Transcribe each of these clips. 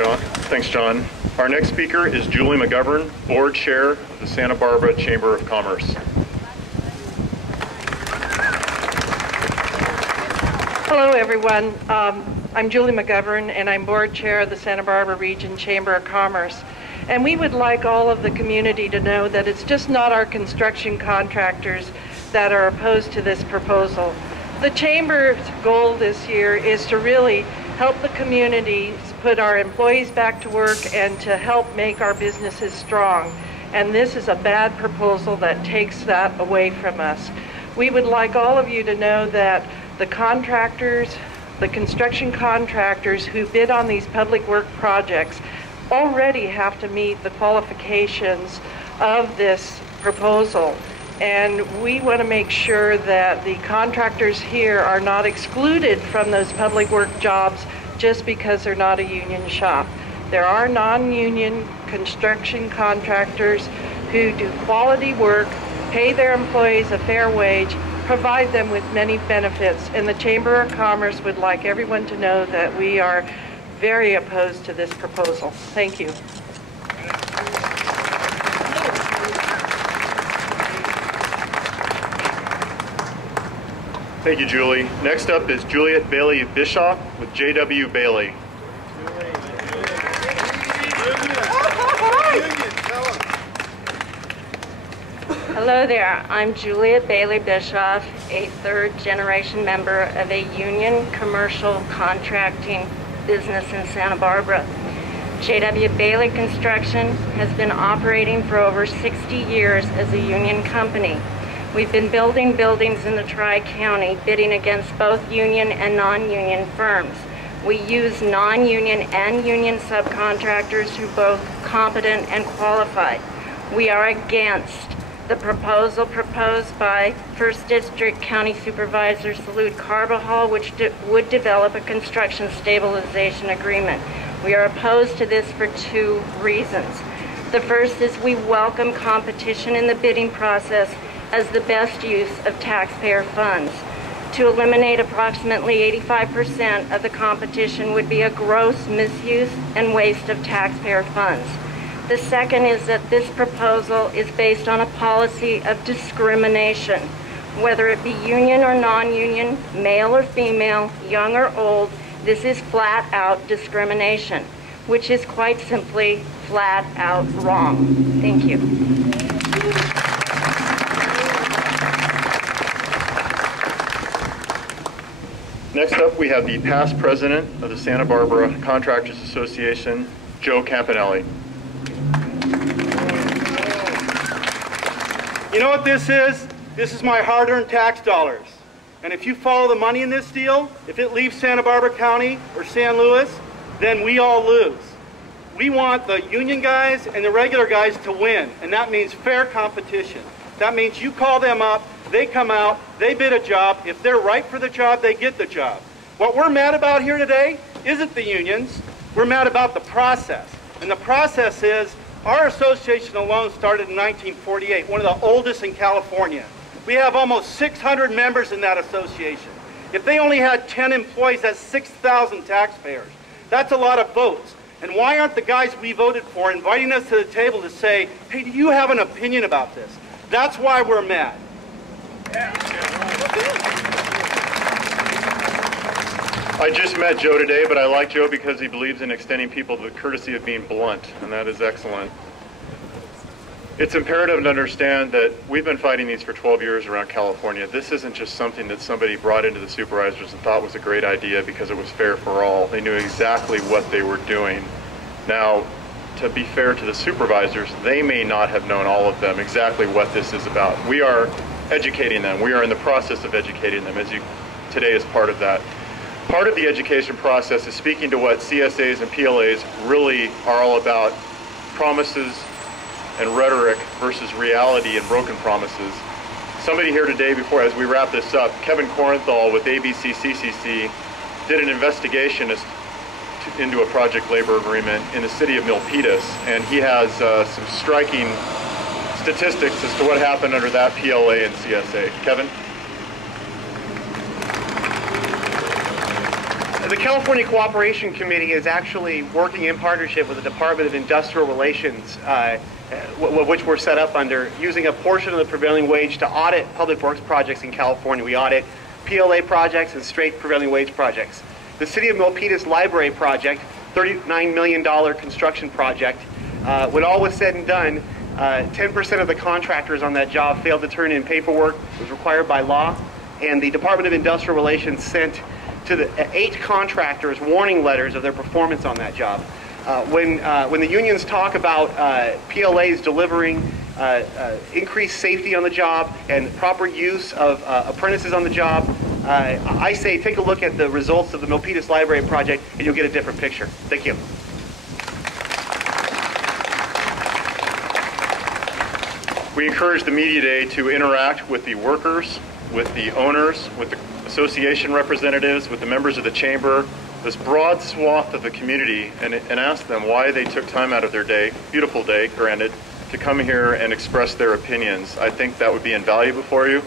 John. Thanks, John. Our next speaker is Julie McGovern, Board Chair of the Santa Barbara Chamber of Commerce. Hello, everyone. I'm Julie McGovern, and I'm Board Chair of the Santa Barbara Region Chamber of Commerce. And we would like all of the community to know that it's just not our construction contractors that are opposed to this proposal. The Chamber's goal this year is to really help the community put our employees back to work and to help make our businesses strong. And this is a bad proposal that takes that away from us. We would like all of you to know that the contractors, the construction contractors who bid on these public work projects already have to meet the qualifications of this proposal. And we want to make sure that the contractors here are not excluded from those public work jobs just because they're not a union shop. There are non-union construction contractors who do quality work, pay their employees a fair wage, provide them with many benefits, and the Chamber of Commerce would like everyone to know that we are very opposed to this proposal. Thank you. Thank you, Julie. Next up is Juliet Bailey Bischoff with J.W. Bailey. Hello there, I'm Juliet Bailey Bischoff, a third-generation member of a union commercial contracting business in Santa Barbara. J.W. Bailey Construction has been operating for over 60 years as a union company. We've been building buildings in the Tri-County, bidding against both union and non-union firms. We use non-union and union subcontractors who are both competent and qualified. We are against the proposal proposed by 1st District County Supervisor Salud Carbajal, which would develop a construction stabilization agreement. We are opposed to this for two reasons. The first is we welcome competition in the bidding process as the best use of taxpayer funds. To eliminate approximately 85% of the competition would be a gross misuse and waste of taxpayer funds. The second is that this proposal is based on a policy of discrimination, whether it be union or non-union, male or female, young or old. This is flat out discrimination, which is quite simply flat out wrong. Thank you. Next up, we have the past president of the Santa Barbara Contractors Association, Joe Campanelli. You know what this is? This is my hard-earned tax dollars. And if you follow the money in this deal, if it leaves Santa Barbara County or San Luis, then we all lose. We want the union guys and the regular guys to win, and that means fair competition. That means you call them up, they come out, they bid a job. If they're right for the job, they get the job. What we're mad about here today isn't the unions. We're mad about the process. And the process is our association alone started in 1948, one of the oldest in California. We have almost 600 members in that association. If they only had 10 employees, that's 6,000 taxpayers. That's a lot of votes. And why aren't the guys we voted for inviting us to the table to say, hey, do you have an opinion about this? That's why we're mad. I just met Joe today, but I like Joe because he believes in extending people the courtesy of being blunt, and that is excellent. It's imperative to understand that we've been fighting these for 12 years around California. This isn't just something that somebody brought into the supervisors and thought was a great idea because it was fair for all. They knew exactly what they were doing. Now, to be fair to the supervisors, they may not have known, all of them, exactly what this is about. We are educating them. We are in the process of educating them, today is part of that. Part of the education process is speaking to what CSAs and PLAs really are all about, promises and rhetoric versus reality and broken promises. Somebody here today, before, as we wrap this up, Kevin Korenthal with ABC-CCC did an investigation into a project labor agreement in the city of Milpitas, and he has some striking statistics as to what happened under that PLA and CSA. Kevin? The California Cooperation Committee is actually working in partnership with the Department of Industrial Relations, which we're set up under, using a portion of the prevailing wage to audit public works projects in California. We audit PLA projects and straight prevailing wage projects. The City of Milpitas Library project, $39 million construction project, when all was said and done, 10% of the contractors on that job failed to turn in paperwork. It was required by law, and the Department of Industrial Relations sent to the 8 contractors warning letters of their performance on that job. When the unions talk about PLAs delivering increased safety on the job and proper use of apprentices on the job, I say take a look at the results of the Milpitas Library project and you'll get a different picture. Thank you. We encourage the Media Day to interact with the workers, with the owners, with the association representatives, with the members of the chamber, this broad swath of the community, and ask them why they took time out of their day, beautiful day, granted, to come here and express their opinions. I think that would be invaluable for you.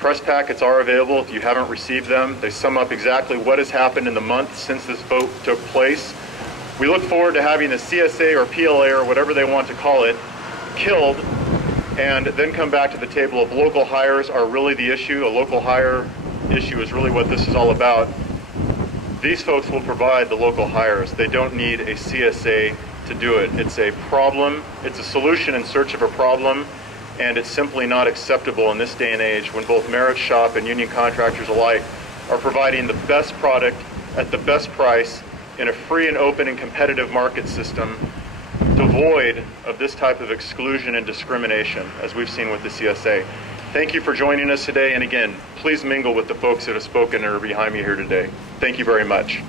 Press packets are available if you haven't received them. They sum up exactly what has happened in the month since this vote took place. We look forward to having the CSA or PLA or whatever they want to call it killed, and then come back to the table of local hires are really the issue. A local hire issue is really what this is all about. These folks will provide the local hires. They don't need a CSA to do it. It's a problem. It's a solution in search of a problem, and it's simply not acceptable in this day and age when both merit shop and union contractors alike are providing the best product at the best price in a free and open and competitive market system, devoid of this type of exclusion and discrimination, as we've seen with the CSA. Thank you for joining us today, and again, please mingle with the folks that have spoken and are behind me here today. Thank you very much.